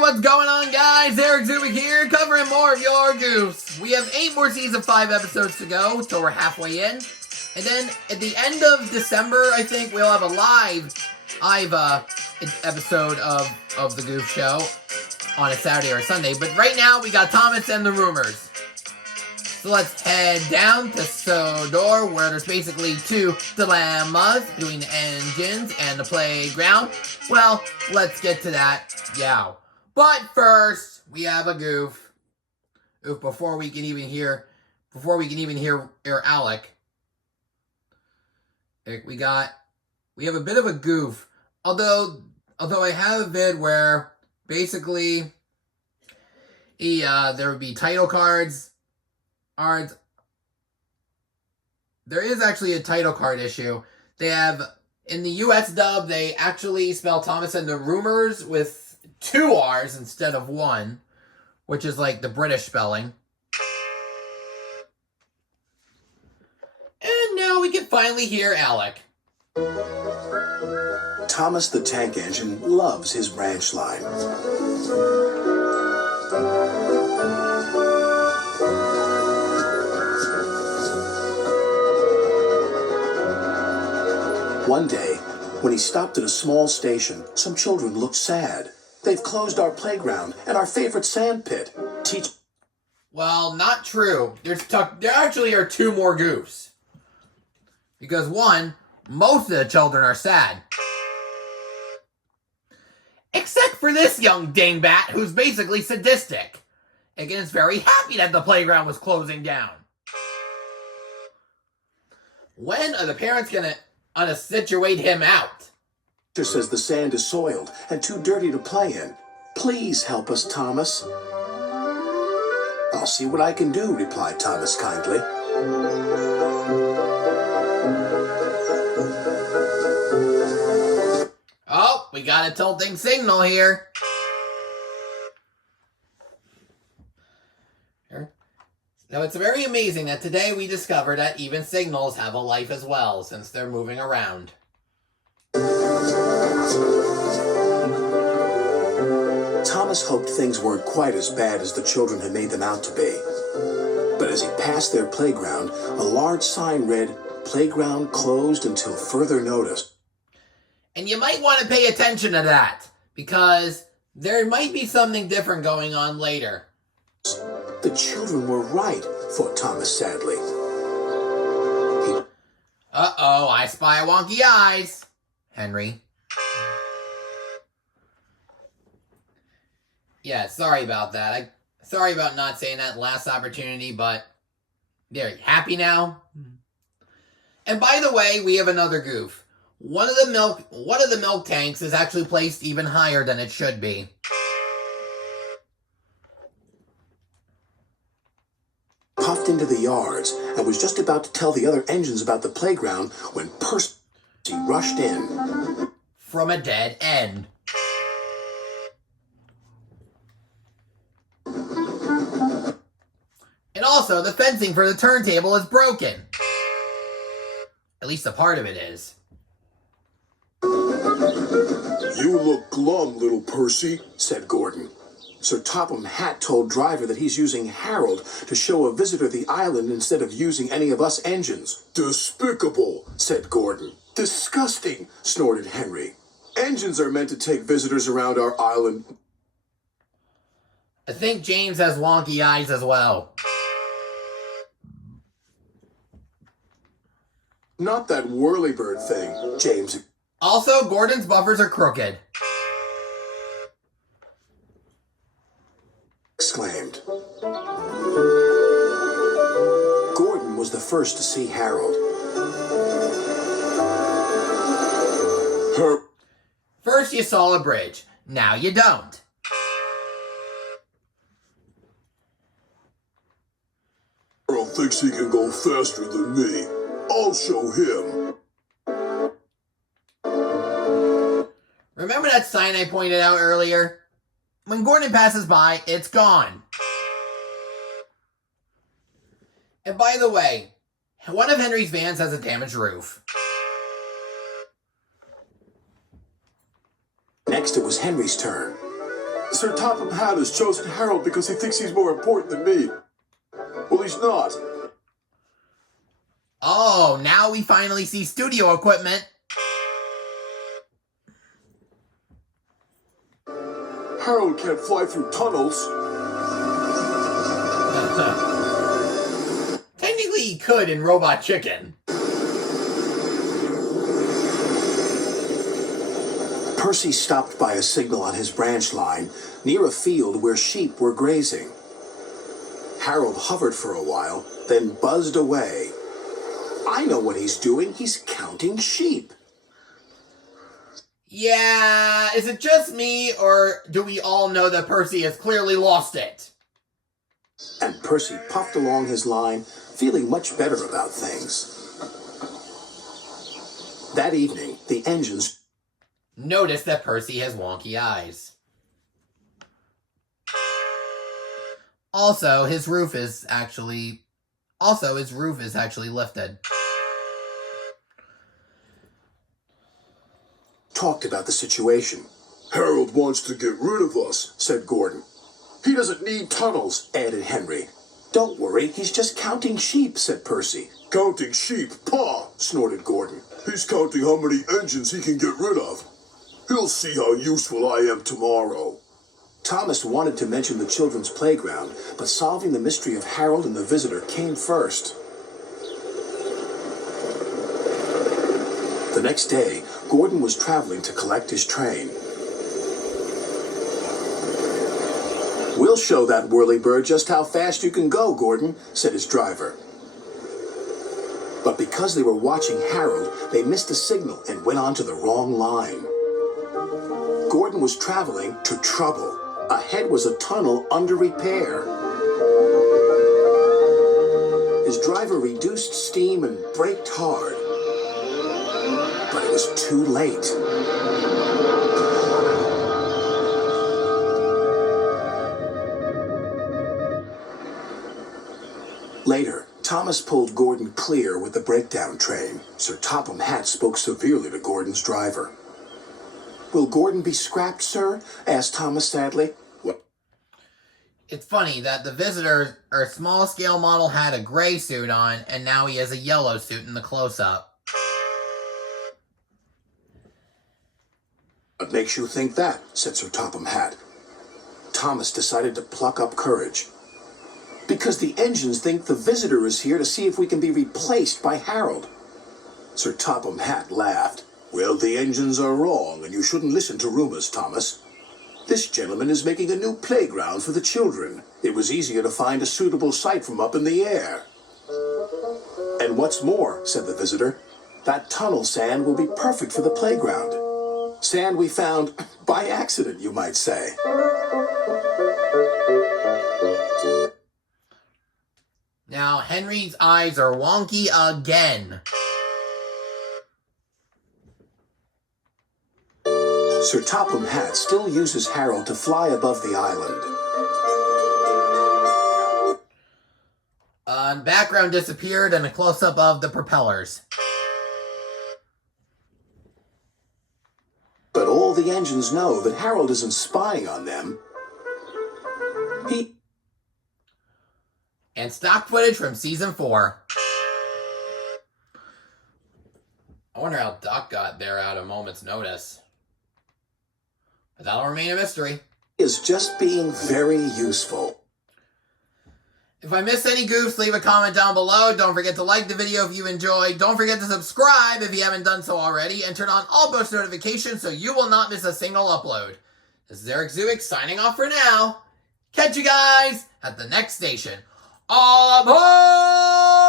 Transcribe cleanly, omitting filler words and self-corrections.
what's going on, guys? Eric Zubik here, covering more of your Goofs. We have 8 more season 5 episodes to go, so we're halfway in. And then, at the end of December, I think, we'll have a live episode of the Goof Show on a Saturday or a Sunday. But right now, we got Thomas and the Rumours. So let's head down to Sodor, where there's basically 2 dilemmas between the engines and the playground. Well, let's get to that. Yeah. But first, we have a goof. Before we can even hear Alec. We have a bit of a goof. Although I have a vid where basically there would be title cards. There is actually a title card issue. They have, in the US dub, they actually spell Thomas and the Rumours with 2 R's instead of 1, which is like the British spelling. And now we can finally hear Alec. Thomas the Tank Engine loves his branch line. One day, when he stopped at a small station, some children looked sad. They've closed our playground and our favorite sand pit. Well, not true. There actually are 2 more goofs. Because 1, most of the children are sad. Except for this young dingbat who's basically sadistic. And is very happy that the playground was closing down. When are the parents gonna situate him out? Teacher says the sand is soiled and too dirty to play in. Please help us, Thomas. I'll see what I can do, replied Thomas kindly. Oh, we got a tilting signal here. Now, it's very amazing that today we discovered that even signals have a life as well, since they're moving around. Thomas hoped things weren't quite as bad as the children had made them out to be. But as he passed their playground, a large sign read, "Playground closed until further notice." And you might want to pay attention to that, because there might be something different going on later. The children were right, thought Thomas sadly. Uh-oh, I spy wonky eyes, Henry. Yeah, sorry about that. Sorry about not saying that last opportunity, but there, happy now? And by the way, we have another goof. One of the milk tanks is actually placed even higher than it should be. Puffed into the yards and was just about to tell the other engines about the playground when Percy rushed in. From a dead end. And also, the fencing for the turntable is broken. At least a part of it is. You look glum, little Percy, said Gordon. Sir Topham Hatt told Driver that he's using Harold to show a visitor the island instead of using any of us engines. Despicable, said Gordon. Disgusting, snorted Henry. Engines are meant to take visitors around our island. I think James has wonky eyes as well. Not that whirlybird thing, James. Also, Gordon's buffers are crooked. Exclaimed. Gordon was the first to see Harold. First you saw a bridge, now you don't. Harold thinks he can go faster than me. I'll show him. Remember that sign I pointed out earlier? When Gordon passes by, it's gone. And by the way, one of Henry's vans has a damaged roof. Next, it was Henry's turn. Sir Topham Hatt has chosen Harold because he thinks he's more important than me. Well, he's not. Oh, now we finally see studio equipment. Harold can't fly through tunnels. Technically, he could in Robot Chicken. Percy stopped by a signal on his branch line near a field where sheep were grazing. Harold hovered for a while, then buzzed away. I know what he's doing. He's counting sheep. Yeah, is it just me, or do we all know that Percy has clearly lost it? And Percy puffed along his line, feeling much better about things. That evening, the engines notice that Percy has wonky eyes. Also, his roof is actually lifted. Talked about the situation. Harold wants to get rid of us, said Gordon. He doesn't need tunnels, added Henry. Don't worry, he's just counting sheep, said Percy. Counting sheep? Paw, snorted Gordon. He's counting how many engines he can get rid of. He'll see how useful I am tomorrow. Thomas wanted to mention the children's playground, but solving the mystery of Harold and the visitor came first. The next day, Gordon was traveling to collect his train. We'll show that whirlybird just how fast you can go, Gordon, said his driver. But because they were watching Harold, they missed a signal and went on to the wrong line. Gordon was traveling to trouble. Ahead was a tunnel under repair. His driver reduced steam and braked hard. But it was too late. Later, Thomas pulled Gordon clear with the breakdown train. Sir Topham Hatt spoke severely to Gordon's driver. Will Gordon be scrapped, sir? Asked Thomas sadly. What? It's funny that the visitor, or small-scale model, had a gray suit on, and now he has a yellow suit in the close-up. What makes you think that? Said Sir Topham Hatt. Thomas decided to pluck up courage. Because the engines think the visitor is here to see if we can be replaced by Harold. Sir Topham Hatt laughed. Well, the engines are wrong, and you shouldn't listen to rumors, Thomas. This gentleman is making a new playground for the children. It was easier to find a suitable site from up in the air. And what's more, said the visitor, that tunnel sand will be perfect for the playground. Sand we found by accident, you might say. Now, Henry's eyes are wonky again. Sir Topham Hatt still uses Harold to fly above the island. Background disappeared and a close-up of the propellers. But all the engines know that Harold isn't spying on them. And stock footage from Season 4. I wonder how Doc got there at a moment's notice. But that'll remain a mystery. Is just being very useful. If I missed any goofs, leave a comment down below. Don't forget to like the video if you enjoyed. Don't forget to subscribe if you haven't done so already. And turn on all post notifications so you will not miss a single upload. This is Eric Zuick signing off for now. Catch you guys at the next station. All aboard!